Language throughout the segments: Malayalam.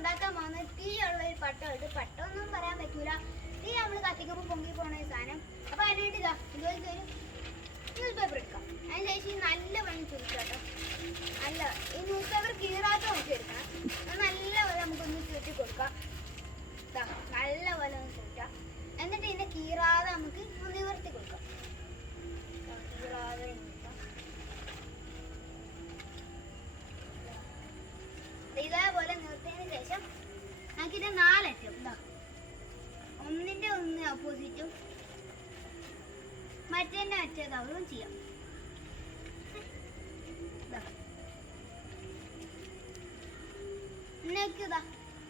ഉണ്ടാക്കാൻ പോകുന്നത് തീയുള്ള ഒരു പട്ടം. ഇത് പട്ടമൊന്നും പറയാൻ പറ്റൂല. തീ നമ്മൾ കത്തിക്കുമ്പോൾ പൊങ്ങി പോണ ഒരു സാധനം. അപ്പൊ അതിനായിട്ട് ഇതാ ഇതുപോലത്തെ ഒരു ന്യൂസ് പേപ്പർ എടുക്കാം. അതിന് ശേഷം നല്ല പണി ചുരുക്കാം കേട്ടോ. നല്ല ഈ ന്യൂസ് പേപ്പർ കീറാത്ത നോക്കി എടുക്കണം. അത് നല്ല പോലെ നമുക്കൊന്ന് ചുരുട്ടി കൊടുക്കാം. ഇതാ നല്ല പോലെ ഒന്ന് ചുരുട്ടാം. എന്നിട്ട് ഇതിനെ കീറാതെ നമുക്ക് ഒന്ന് നിവർത്തി കൊടുക്കാം. കീറാതെ ഇതേപോലെ നിർത്തിയതിന് ശേഷം നമുക്കിത് 4 അറ്റം ഇതാ ഒന്നിന്റെ ഒന്ന് ഓപ്പോസിറ്റും മറ്റേ അറ്റവും ചെയ്യാം. ഇതാ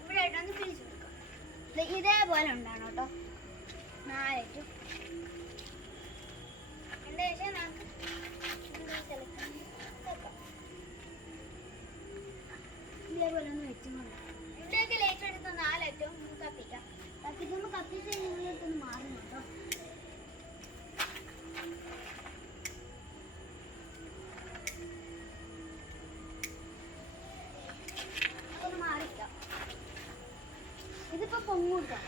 ഇവിടെ ആയിട്ടൊന്ന് പിടിച്ചു കൊടുക്കാം. ഇതേപോലെ ഉണ്ടാണ് കേട്ടോ 4 അറ്റം. അതിന്റെ ശേഷം നമുക്ക് ഇതേപോലെ ഒന്ന് വെച്ചുകൊണ്ട് ഇവിടെയൊക്കെ ലേറ്റ് എടുത്ത് 4 അറ്റവും കത്തിക്കാം. കത്തിക്കുമ്പോൾ കത്തിച്ച് നിങ്ങളിലേക്കൊന്ന് മാറും കേട്ടോ. ഒന്ന് മാറിക്കാം. ഇതിപ്പോ പൊങ്ങൂട്ടോ.